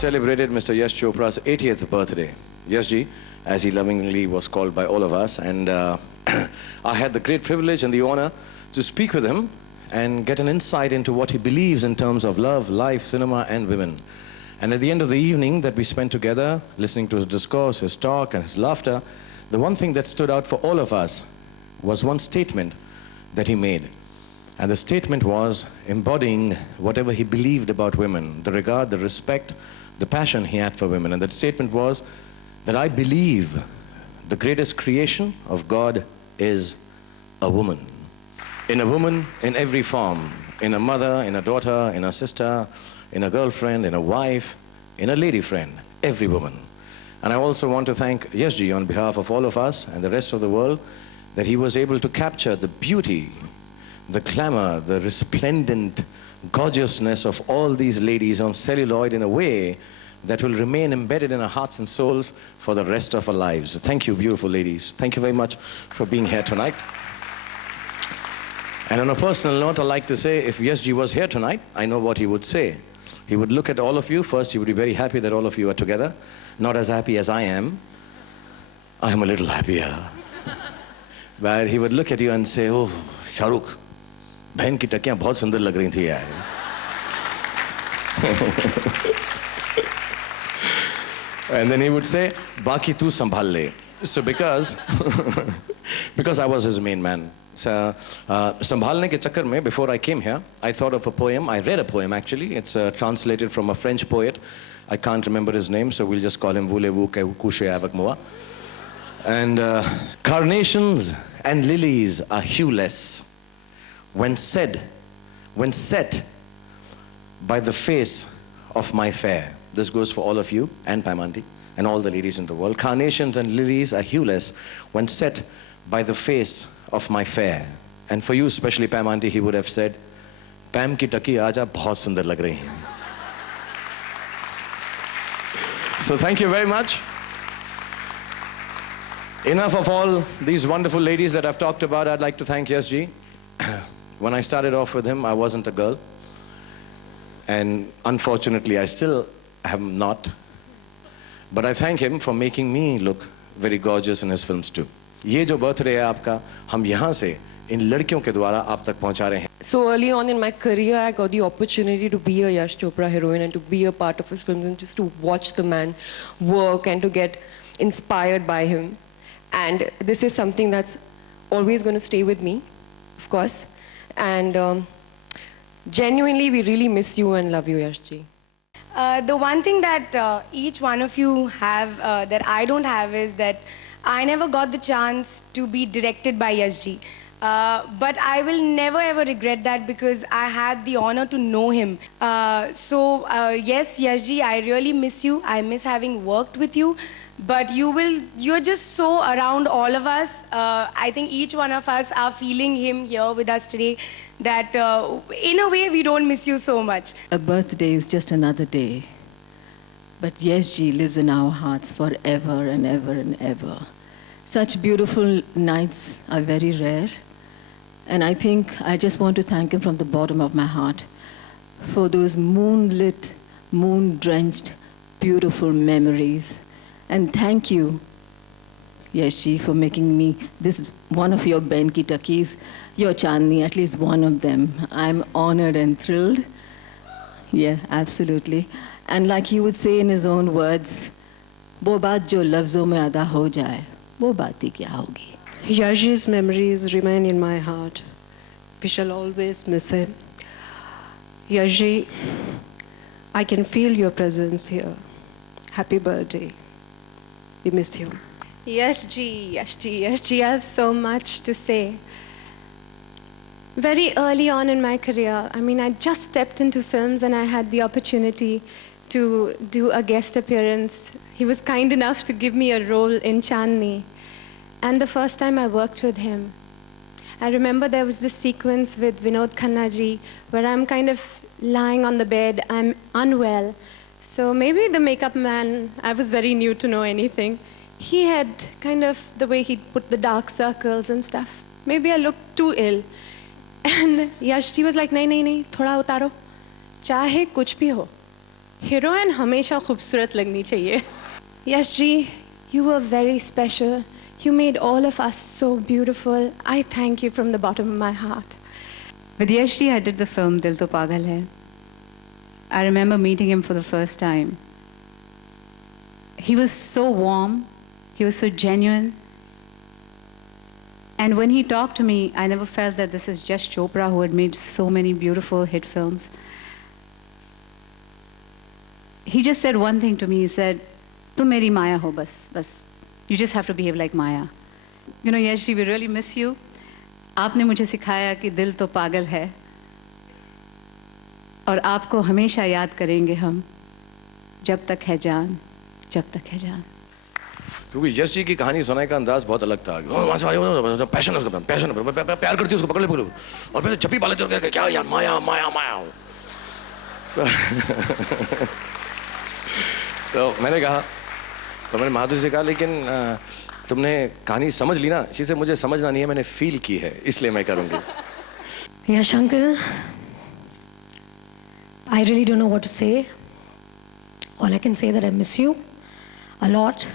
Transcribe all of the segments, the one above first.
celebrated Mr. Yash Chopra's 80th birthday. Yash ji, as he lovingly was called by all of us, and I had the great privilege and the honor to speak with him and get an insight into what he believes in terms of love, life, cinema and women. And at the end of the evening that we spent together, listening to his discourse, his talk and his laughter, the one thing that stood out for all of us was one statement that he made. And the statement was embodying whatever he believed about women, the regard, the respect, the passion he had for women. And that statement was that I believe the greatest creation of God is a woman. In a woman in every form, in a mother, in a daughter, in a sister, in a girlfriend, in a wife, in a lady friend, every woman. And I also want to thank Yash ji on behalf of all of us and the rest of the world that he was able to capture the beauty, the glamour, the resplendent gorgeousness of all these ladies on celluloid in a way that will remain embedded in our hearts and souls for the rest of our lives. Thank you, beautiful ladies. Thank you very much for being here tonight. And on a personal note, I'd like to say, if Yash ji was here tonight, I know what he would say. He would look at all of you. First, he would be very happy that all of you are together. Not as happy as I am. I am a little happier. But he would look at you and say, oh, Shahrukh, बहन की टकियां बहुत सुंदर लग रही थी यार. And then he would say, बाकी तू संभाल ले. So because I was his main man. So संभालने के चक्कर में, before I came here, I thought of a poem. I read a poem actually. It's translated from a French poet. I can't remember his name, so we'll just call him Voulez-vous coucher avec moi. And carnations and lilies are hueless when set by the face of my fair. This goes for all of you and Paimanti and all the ladies in the world. Carnations and lilies are hueless when set by the face of my fair. And for you, especially Paimanti, he would have said, Pam ki taki aaja bahut sundar lag rahi hai. So thank you very much. Enough of all these wonderful ladies that I've talked about. I'd like to thank Yash ji. When I started off with him, I wasn't a girl. And unfortunately, I still am not. But I thank him for making me look very gorgeous in his films too. ये जो birthday है आपका, हम यहाँ से इन लड़कियों के द्वारा आप तक पहुँचा रहे हैं. So early on in my career, I got the opportunity to be a Yash Chopra heroine and to be a part of his films and just to watch the man work and to get inspired by him. And this is something that's always going to stay with me, of course. And genuinely, we really miss you and love you, Yash ji. The one thing that each one of you have that I don't have is that I never got the chance to be directed by Yash ji. But I will never ever regret that because I had the honor to know him. Yes, Yash ji, I really miss you. I miss having worked with you. But you're just so around all of us. I think each one of us are feeling him here with us today that in a way we don't miss you so much. A birthday is just another day. But Yash ji lives in our hearts forever and ever and ever. Such beautiful nights are very rare. And I think I just want to thank him from the bottom of my heart for those moonlit, moon-drenched, beautiful memories. And thank you, Yash ji, for making me this one of your Ben ki Takis, your Chandni, at least one of them. I'm honored and thrilled. Yeah, absolutely. And like he would say in his own words, wo baat jo lafzon mein ada ho jaye, wo baat hi kya hogi. Yash ji's memories remain in my heart. We shall always miss him. Yash ji, I can feel your presence here. Happy birthday. We miss you. Yash ji, Yash ji, Yash ji, I have so much to say. Very early on in my career, I mean, I just stepped into films and I had the opportunity to do a guest appearance. He was kind enough to give me a role in Chandni. And the first time I worked with him, I remember there was this sequence with Vinod Khanna ji where I'm kind of lying on the bed, I'm unwell. So maybe the makeup man, I was very new to know anything. He had kind of the way he'd put the dark circles and stuff. Maybe I looked too ill. And Yash ji was like, nahi, nahi, nahi, thoda utaro. Chahe kuch bhi ho. Heroine हमेशा खूबसूरत लगनी चाहिए. Yash ji, you were very special. You made all of us so beautiful. I thank you from the bottom of my heart. With Yash ji, I did the film Dil To Pagal Hai. I remember meeting him for the first time. He was so warm. He was so genuine. And when he talked to me, I never felt that this is Yash Chopra who had made so many beautiful hit films. He just said one thing to me. He said, "Tu meri Maya ho bas. You just have to behave like Maya." You know, Yash ji, we really miss you. आपने मुझे सिखाया कि दिल तो पागल है और आपको हमेशा याद करेंगे हम जब तक है जान, जब तक है जान. क्योंकि यश जी की कहानी सुनाने का अंदाज बहुत अलग था. पैशन है उसका, पैशन है, प्यार करती है उसको, पकड़ ले और फिर छप्पी पाले तो क्या यार, माया माया माया. तो मैंने कहा, तो मैंने माधुरी से कहा, लेकिन तुमने कहानी समझ ली ना? इसी से मुझे समझना नहीं है, मैंने फील की है, इसलिए मैं करूंगी. Yash uncle, I really don't know what to say. All I can say that I miss you a lot.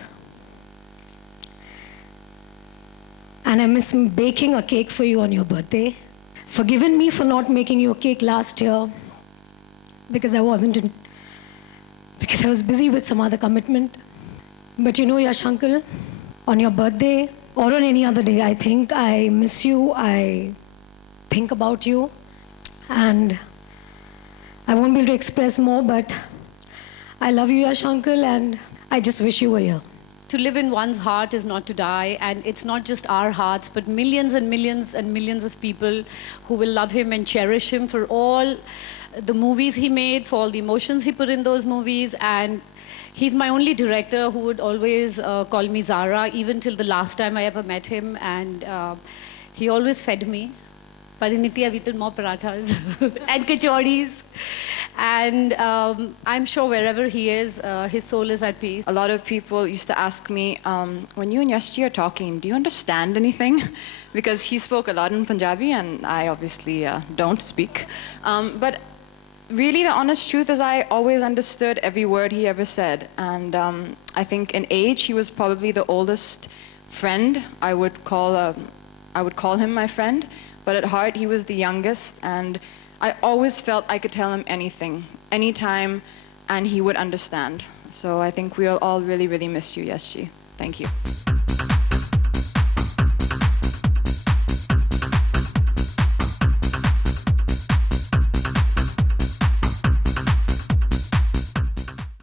And I miss baking a cake for you on your birthday. Forgive me for not making you a cake last year because I was busy with some other commitment. But you know, Yash uncle, on your birthday or on any other day, I think I miss you, I think about you, and I won't be able to express more, but I love you, Yash uncle, and I just wish you were here. To live in one's heart is not to die, and it's not just our hearts, but millions and millions and millions of people who will love him and cherish him for all the movies he made, for all the emotions he put in those movies. And he's my only director who would always call me Zara, even till the last time I ever met him, and he always fed me. Pariniti, I've eaten more parathas and kachoris. And I'm sure wherever he is, his soul is at peace. A lot of people used to ask me, when you and Yash ji are talking, do you understand anything? Because he spoke a lot in Punjabi and I obviously don't speak. But really the honest truth is I always understood every word he ever said. And I think in age he was probably the oldest friend. I would call him my friend. But at heart he was the youngest, and I always felt I could tell him anything, anytime, and he would understand. So I think we'll all really, really miss you, Yash ji. Thank you.